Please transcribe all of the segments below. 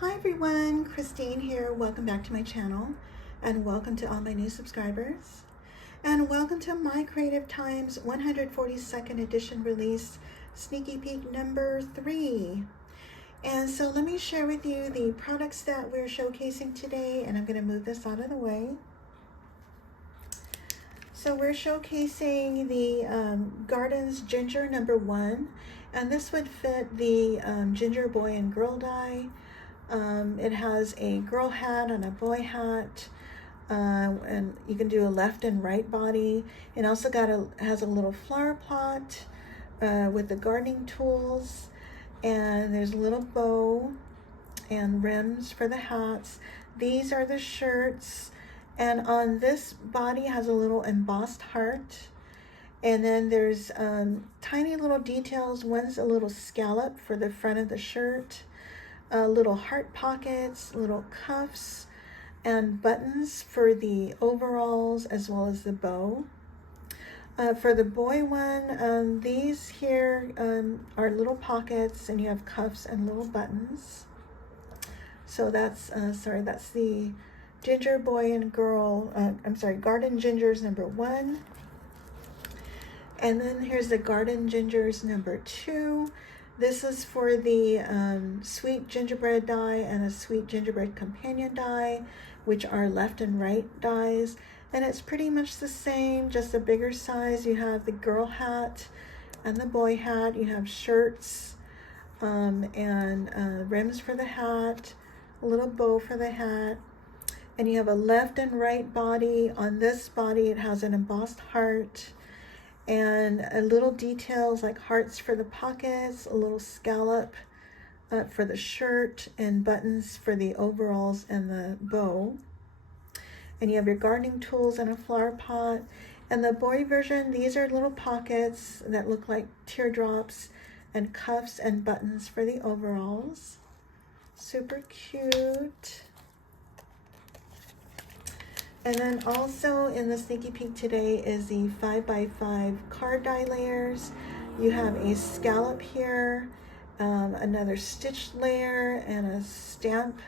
Hi everyone, Christine here. Welcome back to my channel and welcome to all my new subscribers. And welcome to My Creative Time's 142nd edition release, Sneaky Peek number 3. And so let me share with you the products that we're showcasing today, and I'm going to move this out of the way. So we're showcasing the Gardens Ginger number 1, and this would fit the Ginger Boy and Girl die. It has a girl hat and a boy hat, and you can do a left and right body. It also has a little flower pot with the gardening tools, and there's a little bow and rims for the hats. These are the shirts, and on this body has a little embossed heart, and then there's tiny little details. One's a little scallop for the front of the shirt, little heart pockets, little cuffs, and buttons for the overalls as well as the bow. For the boy one, these here are little pockets, and you have cuffs and little buttons. So that's the Ginger Boy and Girl, Garden Gingers number 1. And then here's the Garden Gingers number 2. This is for the Sweet Gingerbread die and a Sweet Gingerbread Companion die, which are left and right dies. And it's pretty much the same, just a bigger size. You have the girl hat and the boy hat. You have shirts and rims for the hat, a little bow for the hat. And you have a left and right body. On this body, it has an embossed heart, and little details like hearts for the pockets, a little scallop for the shirt, and buttons for the overalls and the bow. And you have your gardening tools and a flower pot. And the boy version, these are little pockets that look like teardrops, and cuffs and buttons for the overalls. Super cute. And then also in the Sneaky Peek today is the 5x5 card die layers. You have a scallop here, another stitched layer, and a stamp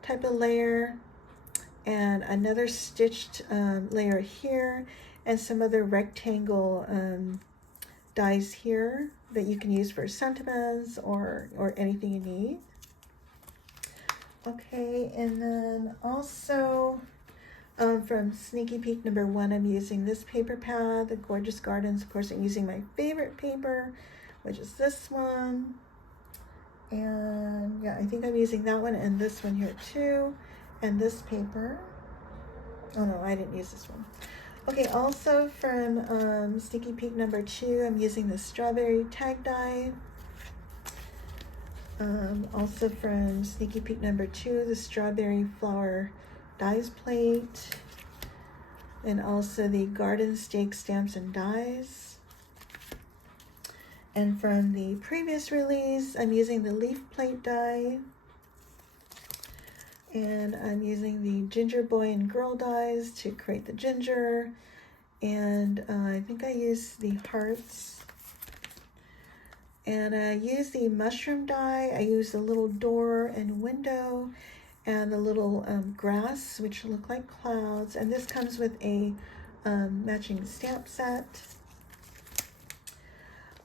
type of layer, and another stitched layer here, and some other rectangle dies here that you can use for sentiments or anything you need. Okay, and then also from Sneaky Peek number 1, I'm using this paper pad, the Gorgeous Gardens. Of course, I'm using my favorite paper, which is this one. And yeah, I think I'm using that one and this one here too, and this paper. Oh no, I didn't use this one. Okay, also from Sneaky Peek number 2, I'm using the strawberry tag die. Also from Sneaky Peek number 2, the strawberry flower dies plate, and also the garden stake stamps and dies. And from the previous release, I'm using the leaf plate die, and I'm using the Ginger Boy and Girl dies to create the ginger, and I think I used the hearts. And I use the mushroom die. I use the little door and window and the little grass, which look like clouds. And this comes with a matching stamp set.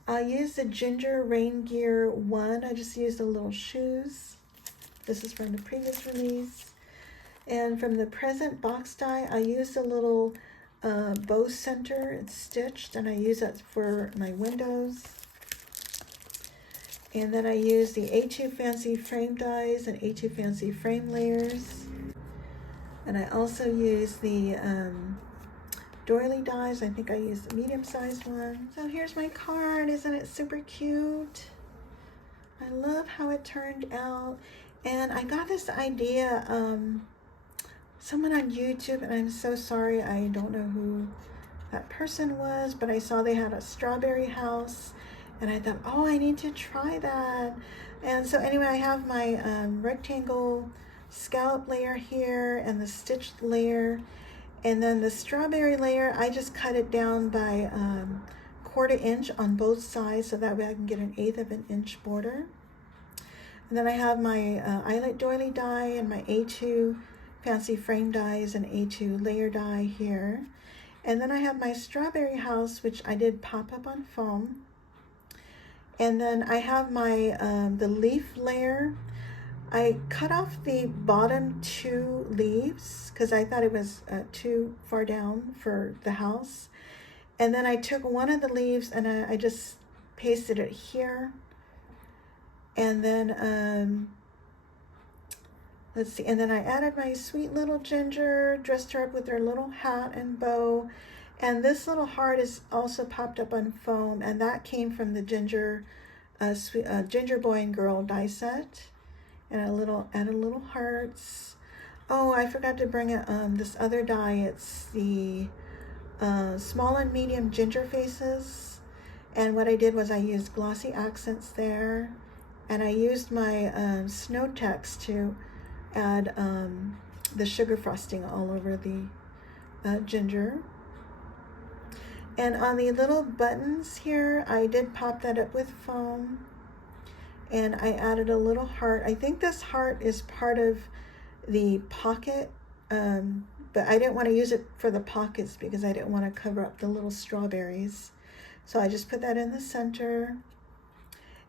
I use the Ginger Rain Gear 1. I just used the little shoes. This is from the previous release. And from the present box die, I used a little bow center. It's stitched, and I use that for my windows. And then I use the A2 Fancy frame dies and A2 Fancy frame layers. And I also use the Doily dies. I think I used the medium-sized one. So here's my card. Isn't it super cute? I love how it turned out. And I got this idea, someone on YouTube, and I'm so sorry, I don't know who that person was, but I saw they had a strawberry house. And I thought, oh, I need to try that. And so anyway, I have my rectangle scallop layer here and the stitched layer. And then the strawberry layer, I just cut it down by 1/4 inch on both sides, so that way I can get an 1/8 of an inch border. And then I have my Eyelet Doily die and my A2 Fancy Frame dies and A2 layer die here. And then I have my strawberry house, which I did pop up on foam. And then I have my the leaf layer. I cut off the bottom 2 leaves because I thought it was too far down for the house. And then I took one of the leaves and I just pasted it here. And then, let's see, and then I added my sweet little Ginger, dressed her up with her little hat and bow. And this little heart is also popped up on foam, and that came from the Ginger Boy and Girl die set. And added little hearts. Oh, I forgot to bring this other die. It's the small and medium ginger faces. And what I did was I used glossy accents there. And I used my snow text to add the sugar frosting all over the ginger. And on the little buttons here, I did pop that up with foam. And I added a little heart. I think this heart is part of the pocket, but I didn't want to use it for the pockets because I didn't want to cover up the little strawberries. So I just put that in the center.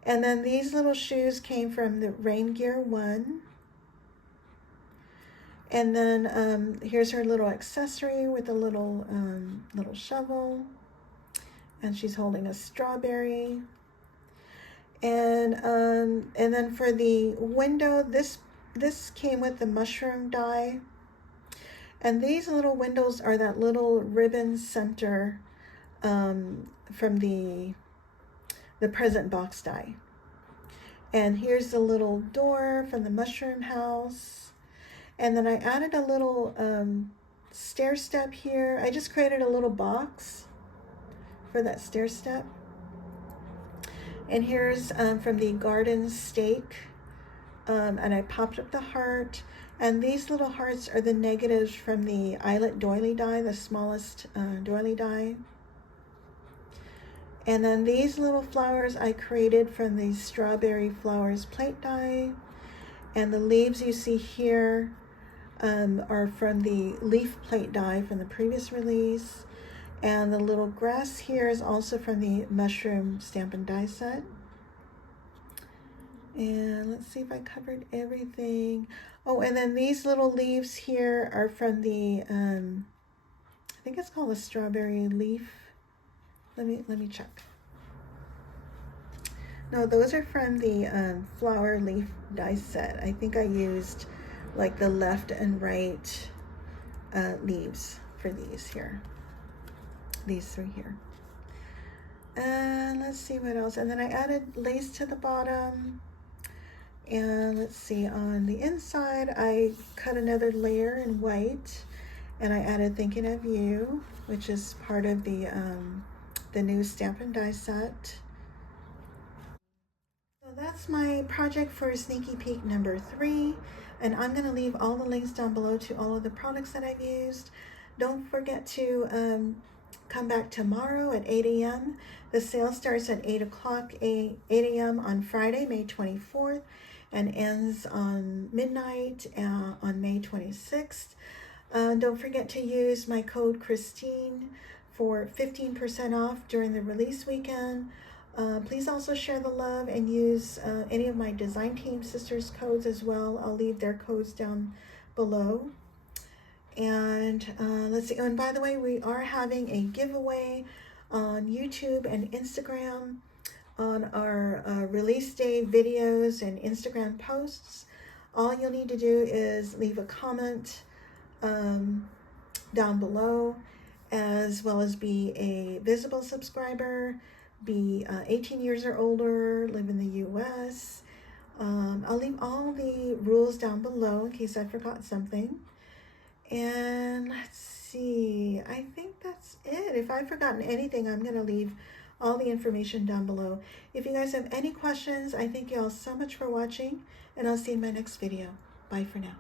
And then these little shoes came from the Rain Gear 1. And then here's her little accessory with a little shovel. And she's holding a strawberry. And then for the window, this came with the mushroom die. And these little windows are that little ribbon center from the present box die. And here's the little door from the mushroom house. And then I added a little stair step here. I just created a little box for that stair step. And here's from the garden stake, and I popped up the heart. And these little hearts are the negatives from the Eyelet Doily die, the smallest doily die. And then these little flowers I created from the Strawberry Flowers plate die. And the leaves you see here are from the leaf plate die from the previous release. And the little grass here is also from the mushroom stamp and die set. And let's see if I covered everything. Oh, and then these little leaves here are from the, I think it's called the strawberry leaf. Let me check. No, those are from the flower leaf die set. I think I used like the left and right leaves for these here. These 3 here. And let's see what else. And then I added lace to the bottom. And let's see, on the inside, I cut another layer in white. And I added Thinking of You, which is part of the new stamp and die set. So that's my project for Sneaky Peek number 3. And I'm going to leave all the links down below to all of the products that I've used. Don't forget to come back tomorrow at 8 a.m. The sale starts at 8 a.m. on Friday, May 24th, and ends on midnight on May 26th. Don't forget to use my code Christine for 15% off during the release weekend. Please also share the love and use any of my design team sisters codes as well. I'll leave their codes down below. And let's see, and by the way, we are having a giveaway on YouTube and Instagram on our release day videos and Instagram posts. All you'll need to do is leave a comment down below, as well as be a visible subscriber, be 18 years or older, live in the US. I'll leave all the rules down below in case I forgot something. And let's see, I think that's it. If I've forgotten anything, I'm going to leave all the information down below. If you guys have any questions, I thank you all so much for watching, and I'll see you in my next video. Bye for now.